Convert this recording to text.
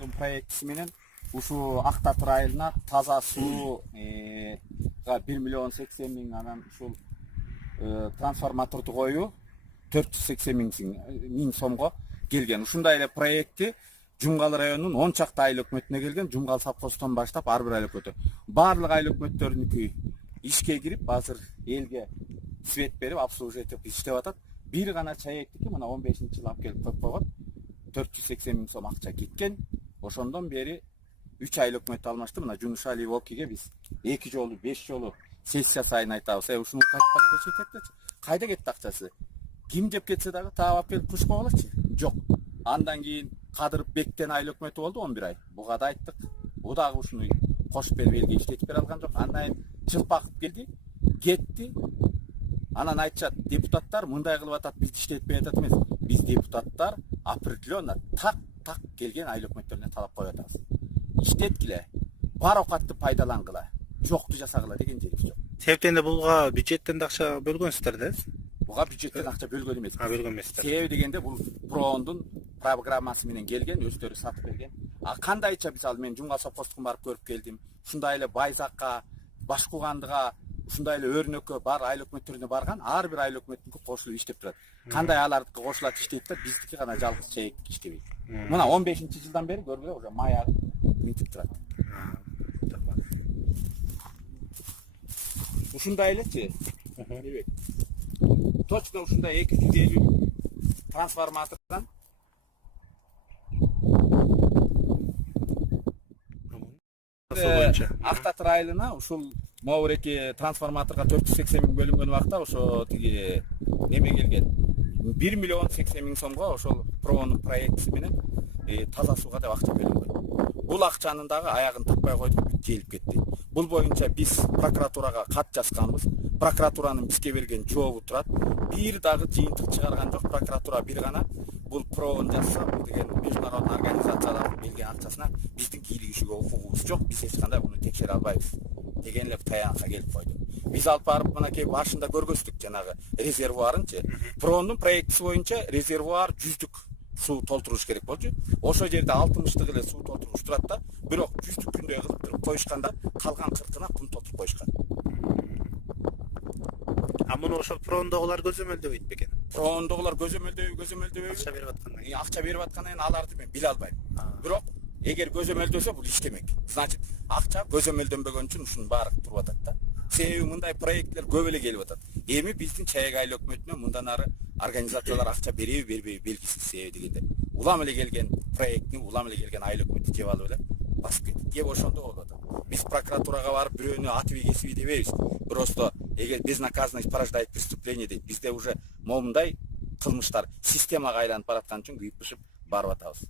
проонун проектиси менен ушул Ак Татыр айылына таза сууга 1,80,000 анан ушул трансформаторду коюу 480,000 сомго келген. Ушундай эле проекти Жумгал районунун 10 чакты айыл өкмөтүнө келген. Жумгал совхоздон баштап ар бир айыл өкмөтү. Барлык айыл өкмөттөрүнүкү ишке кирип, азыр элге свет берип, обслуживать этип иштеп атат. Бир гана чаектики мына 15-жылы алып келип коюп койгон. 480,000 сом акча кеткен. Ошондон бери 3 айыл өкмөт алмашты. Мына Жунушали Окиге биз 2 жолу, 5 жолу сессия сайын айтабыз. Ушуну кайтпак беришет. Кайда кетти акчасы? Ким жеп кетсе дагы таап алып келип кушуп койгулачы. Жок. Андан кийин Кадыров Бектен айыл өкмөтү болду 11 ай. Буга да айттык. Бу дагы ушуну кошуп берип элге иштетип бере алган жок. Андан кийин Чылпаков келди, кетти. Анан айтышат, депутаттар мындай кылып атат, биз иштетип берип атат эмес. Биз депутаттар определенно так келген айыл өкмөттөрүнө талап коюп атабыз. Иштеткиле, бар окатты пайдалангыла, жокту жасагыла деген жерибиз жок. Себептен буга бюджеттен да акча бөлгөнсүздөр да? Буга бюджеттен акча бөлгөн эмес. Бөлгөн эмессиздер. Себеби дегенде бул проондун программасы менен келген, өздөрү сатып берген. Кандайча мисалы мен Жумгал совхоздун барып көрүп келдим. Ушундай эле Байзакка, Башкугандыга, ушундай эле Өрнөккө бар айыл өкмөттөрүнө барган, ар бир айыл өкмөттүнкү кошулуп иштеп турат. Кандай алардыкы кошулат иштейт да, биздики гана жалгыз чейик иштебейт. Мына 15-жылдан бери көргүлө уже маягы мынтип турат. Ушундай элечи. Точно ушундай 250 трансформатордан Ак Татыр айылына ушул Моуреки трансформаторга 480,000 бөлүнгөн убакта ошо тиги неме келген. 1,80,000 сомго ошол проонун проектиси менен таза сууга деп акча бөлүнгөн. Бул акчанын дагы аягын таппай койду, желип кетти. Бул боюнча биз прокуратурага кат жазганбыз. Прокуратуранын бизге берген жообу турат. Бир дагы жыйынтык чыгарган жок. Прокуратура бир гана бул проон жазса, бул деген международный организациялардын берген акчасына биздин кийлигишүүгө укугубуз жок. Биз эч кандай муну текшере албайбыз деген эле таянга келип койду. Биз алып барып мынакей башында көргөздүк жанагы резервуарынчы. Проондун проектиси боюнча резервуар 100-дүк суу толтуруш керек болчу. Ошо жерде 60-тык эле суу толтуруш турат да, бирок 100-дүк күндөй кылып туруп коюшканда калган 40-ына кум толтуруп коюшкан. Муну ошол проондогулар көзөмөлдөбөйт бекен? Проондогулар көзөмөлдөбөйбү. Акча берип аткандан кийин. Акча берип аткандан кийин аларды мен биле албайм. Бирок эгер көзөмөлдөсө бул иштемек. Значит, акча көзөмөлдөнбөгөн үчүн ушунун баары туруп атат да. Себеби мындай проекттер көп эле келип атат. Эми биздин Чаек айыл өкмөтүнө мындан ары организациялар акча береби бербейби белгисиз. Себеби дегенде улам эле келген проектни, улам эле келген айыл өкмөтү жеп алып эле басып кетти. Кеп ошондо болуп атат. Биз прокуратурага барып бирөөнү атып кесиби дебейбиз. Просто эгер безнаказанность порождает преступление дейт. Бизде уже момундай кылмыштар системага айланып бараткан үчүн күйүп-пышып барып атабыз.